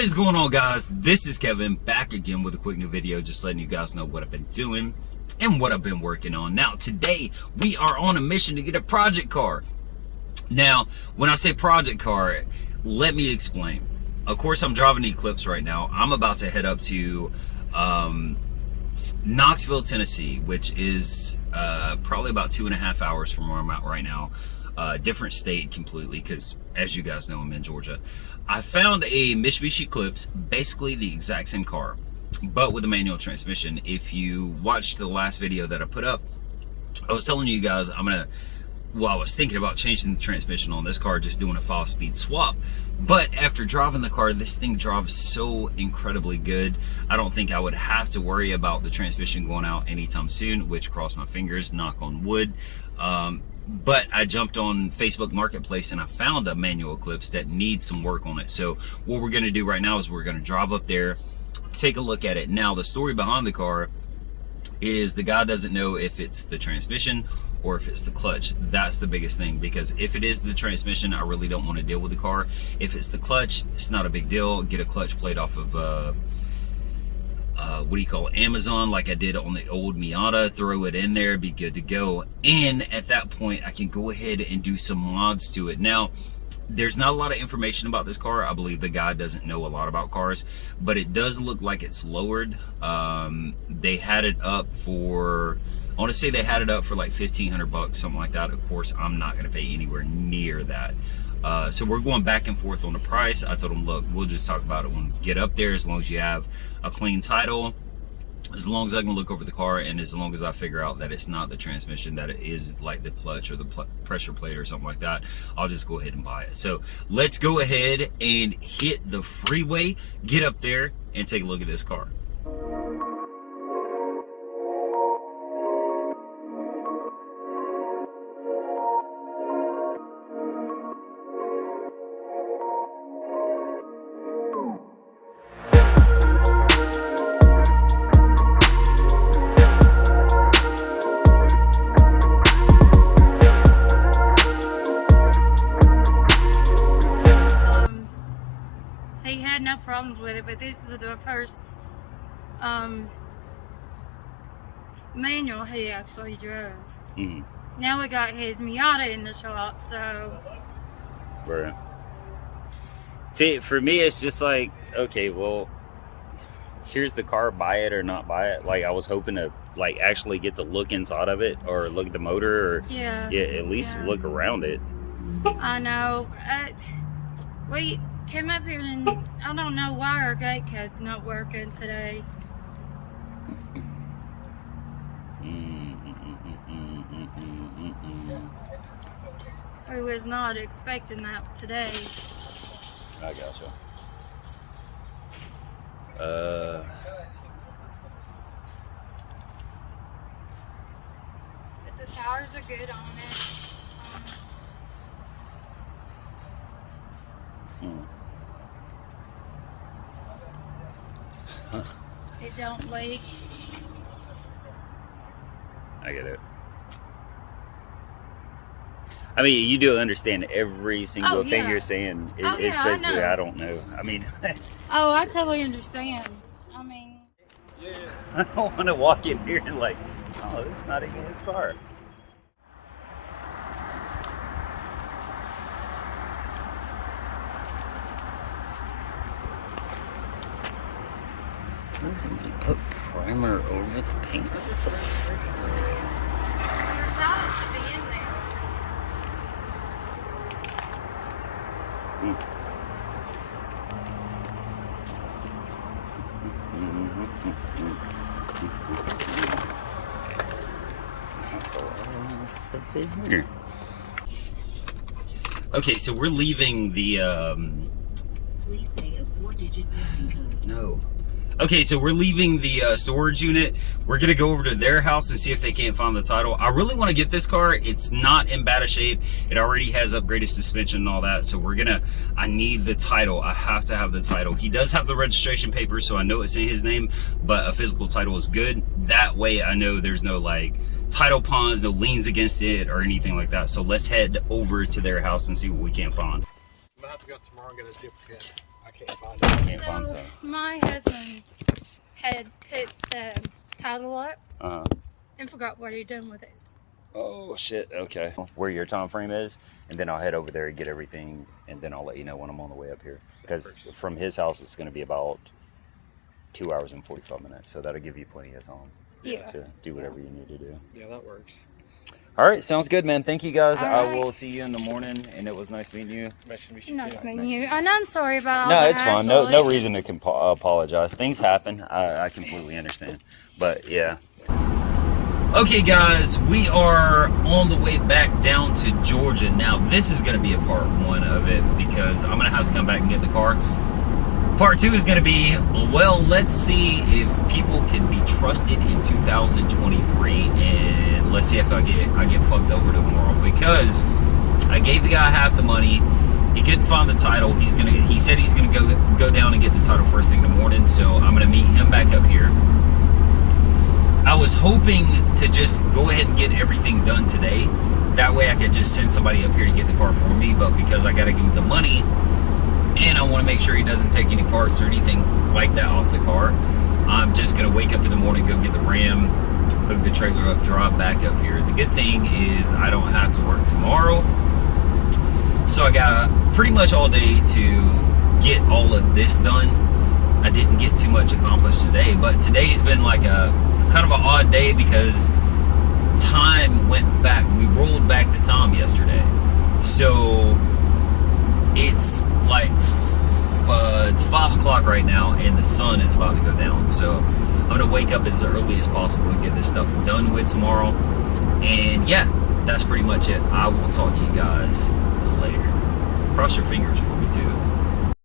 What is going on, guys? This is Kevin back again with a quick new video, just letting you guys know what I've been doing and what I've been working on. Now today we are on a mission to get a project car. Now when I say project car, let me explain. Of course I'm driving the Eclipse right now. I'm about to head up to Knoxville, Tennessee, which is probably about 2.5 hours from where I'm at right now. Different state completely, because as you guys know, I'm in Georgia. I found a Mitsubishi Eclipse, basically the exact same car, but with a manual transmission. If you watched the last video that I put up, I was telling you guys I was thinking about changing the transmission on this car, just doing a 5-speed swap. But after driving the car, this thing drives so incredibly good. I don't think I would have to worry about the transmission going out anytime soon, which, cross my fingers, knock on wood. But I jumped on Facebook Marketplace and I found a manual Eclipse that needs some work on it. So what we're going to do right now is we're going to drive up there, take a look at it. Now the story behind the car is the guy doesn't know if it's the transmission or if it's the clutch. That's the biggest thing, because if it is the transmission, I really don't want to deal with the car. If it's the clutch, it's not a big deal. Get a clutch plate off of Amazon, like I did on the old Miata, throw it in there, be good to go. And at that point I can go ahead and do some mods to it. Now there's not a lot of information about this car. I believe the guy doesn't know a lot about cars, but it does look like it's lowered. They had it up for, I want to say they had it up for like $1,500, something like that. Of course I'm not going to pay anywhere near that. So we're going back and forth on the price. I told him, look, we'll just talk about it when we get up there, as long as you have a clean title, as long as I can look over the car, and as long as I figure out that it's not the transmission, that it is like the clutch or the pressure plate or something like that, I'll just go ahead and buy it. So let's go ahead and hit the freeway, get up there, and take a look at this car. No problems with it, but this is the first manual he actually drove. Now we got his Miata in the shop, so right. See, for me it's just like, okay, well, here's the car, buy it or not buy it. Like I was hoping to like actually get to look inside of it, or look at the motor, or at least look around it. I know. We came up here and I don't know why our gate code's not working today. I was not expecting that today. I gotcha. But the tires are good on it. It don't leak. I get it. I mean, you do understand every single thing you're saying. It's basically, I don't know. I mean, oh, I totally understand. I mean, I don't want to walk in here and like, oh, this is not even his car. Somebody put primer over the paint. your towel should be in there. Okay, so we're leaving the Please say a 4-digit pairing code. No. Okay, so we're leaving the storage unit. We're gonna go over to their house and see if they can't find the title. I really want to get this car. It's not in bad a shape. It already has upgraded suspension and all that. So I need the title. I have to have the title. He does have the registration papers, so I know it's in his name, but a physical title is good. That way I know there's no like title pawns, no liens against it or anything like that. So let's head over to their house and see what we can find. I'm gonna have to go tomorrow and get a duplicate. I Can't find it. Can't find So some. my husband had put the title up Uh-huh. and forgot what he'd done with it. Oh shit. Okay. Where your time frame is, and then I'll head over there and get everything, and then I'll let you know when I'm on the way up here. Because from his house, it's going to be about 2 hours and 45 minutes, so that'll give you plenty of time Yeah. to do whatever you need to do. Yeah, that works. All right, sounds good, man. Thank you, guys. All I right. will see you in the morning, and it was nice meeting you. Nice to meet you Nice too. meeting you. And I'm sorry about all No, the it's fine. No hassle. reason to apologize. Things happen. I completely understand. But yeah. Okay, guys, we are on the way back down to Georgia. Now, this is going to be a part one of it because I'm going to have to come back and get the car. Part two is going to be, well, let's see if people can be trusted in 2023, and let's see if I get fucked over tomorrow, because I gave the guy half the money. He couldn't find the title. He said he's gonna go down and get the title first thing in the morning, so I'm gonna meet him back up here. I was hoping to just go ahead and get everything done today. That way I could just send somebody up here to get the car for me, but because I gotta give him the money, and I want to make sure he doesn't take any parts or anything like that off the car, I'm just going to wake up in the morning, go get the Ram, hook the trailer up, drive back up here. The good thing is I don't have to work tomorrow, so I got pretty much all day to get all of this done. I didn't get too much accomplished today, but today's been like a kind of an odd day because time went back. We rolled back the time yesterday, so it's like it's 5 o'clock right now, and the sun is about to go down. So I'm gonna wake up as early as possible to get this stuff done with tomorrow. And yeah, that's pretty much it. I will talk to you guys later. Cross your fingers for me too.